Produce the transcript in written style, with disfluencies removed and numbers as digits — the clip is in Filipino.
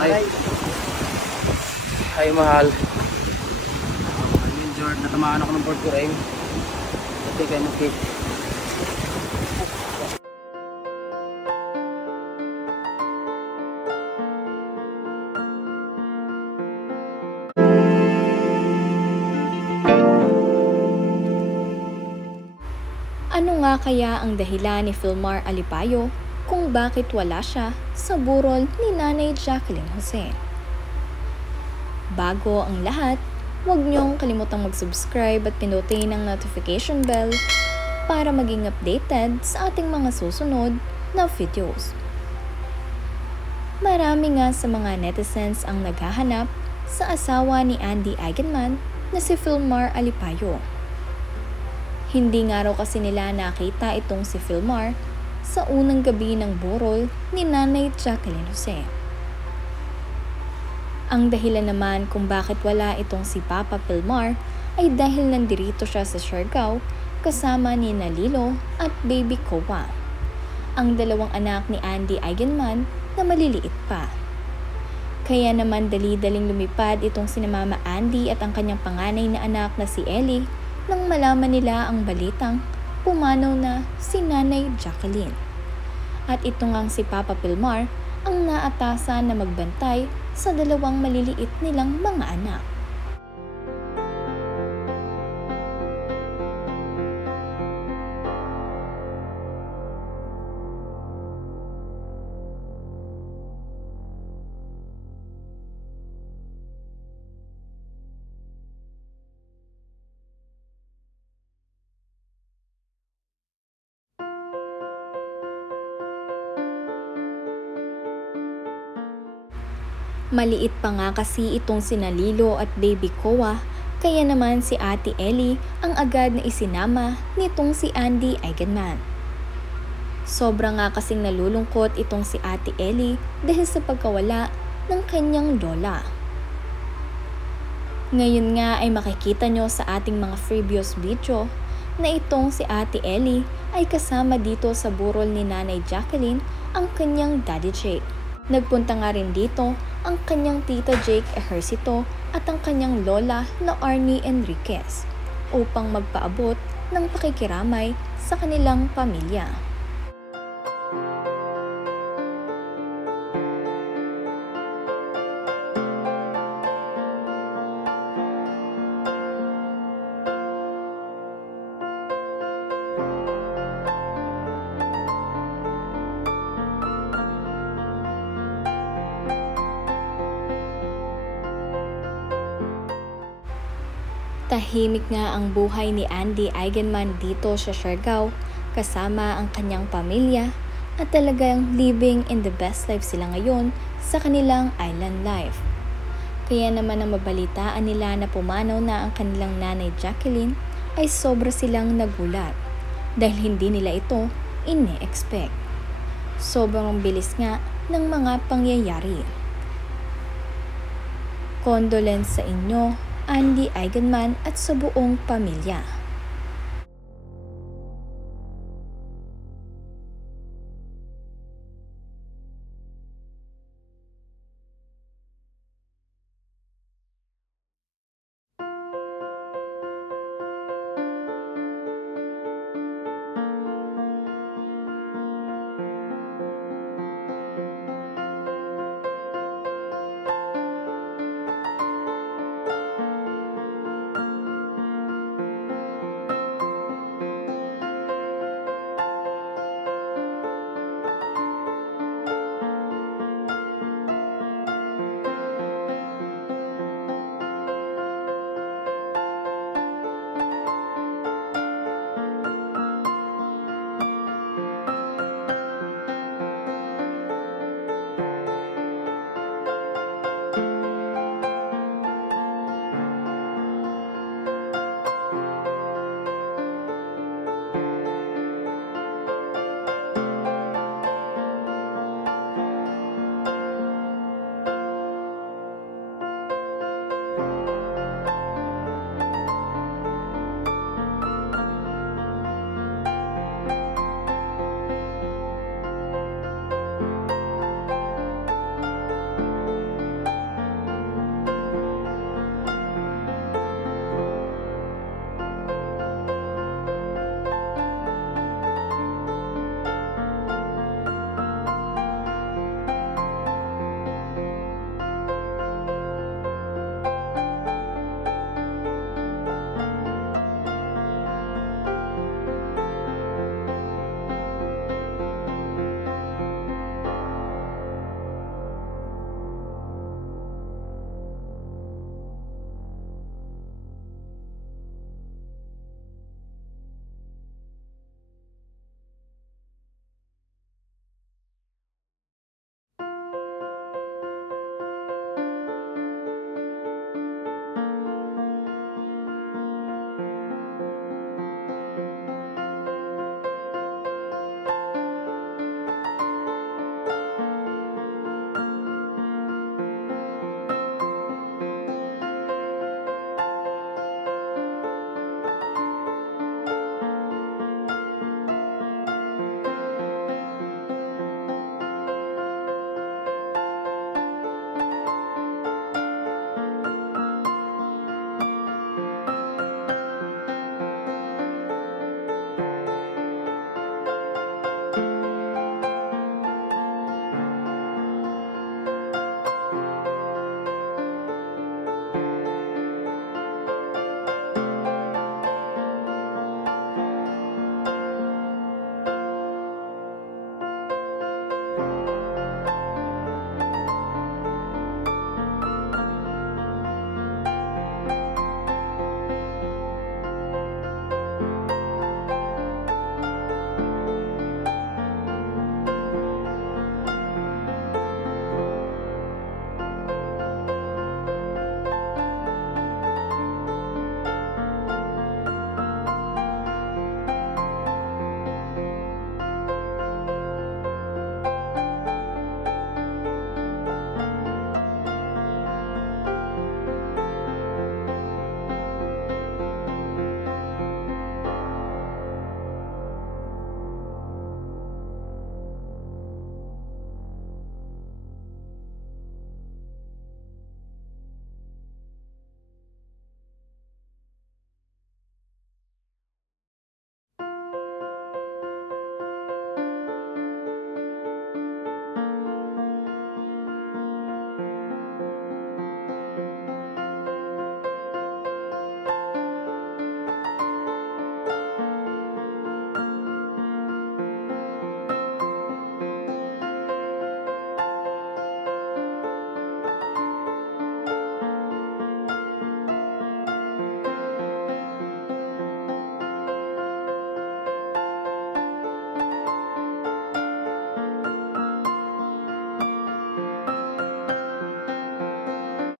Ay, ay mahal. I'm injured. Natamaan ako ng board ko rin. Ito kayo mag-hit. Ano nga kaya ang dahilan ni Filmar Alipayo kung bakit wala siya sa burol ni Nanay Jacqueline Jose? Bago ang lahat, huwag niyong kalimutang mag-subscribe at pindutin ang notification bell para maging updated sa ating mga susunod na videos. Marami nga sa mga netizens ang naghahanap sa asawa ni Andy Eigenman na si Filmar Alipayo. Hindi nga raw kasi nila nakita itong si Filmar sa unang gabi ng burol ni Nanay Jacqueline Jose. Ang dahilan naman kung bakit wala itong si Papa Filmar ay dahil nandirito siya sa Siargao kasama ni Lilo at Baby Kowa, ang dalawang anak ni Andy Eigenman na maliliit pa. Kaya naman dali-daling lumipad itong sina Mama Andy at ang kanyang panganay na anak na si Ellie nang malaman nila ang balitang pumanaw na si Nanay Jacqueline. At ito ngang si Papa Filmar ang naatasan na magbantay sa dalawang maliliit nilang mga anak. Maliit pa nga kasi itong sina Lilo at Baby Kowa, kaya naman si Ate Ellie ang agad na isinama nitong si Andy Eigenman. Sobra nga kasing nalulungkot itong si Ate Ellie dahil sa pagkawala ng kanyang lola. Ngayon nga ay makikita nyo sa ating mga previous video na itong si Ate Ellie ay kasama dito sa burol ni Nanay Jacqueline ang kanyang Daddy Jake. Nagpunta nga rin dito ang kanyang tita Jake Ejercito at ang kanyang lola na Arnie Enriquez upang magpaabot ng pakikiramay sa kanilang pamilya. Tahimik nga ang buhay ni Andy Eigenman dito sa Siargao kasama ang kanyang pamilya at talagang living in the best life sila ngayon sa kanilang island life. Kaya naman ang mabalitaan nila na pumanaw na ang kanilang Nanay Jacqueline ay sobra silang nagulat dahil hindi nila ito ine-expect. Sobrang bilis nga ng mga pangyayari. Condolence sa inyo, Andy Eigenman at sa buong pamilya.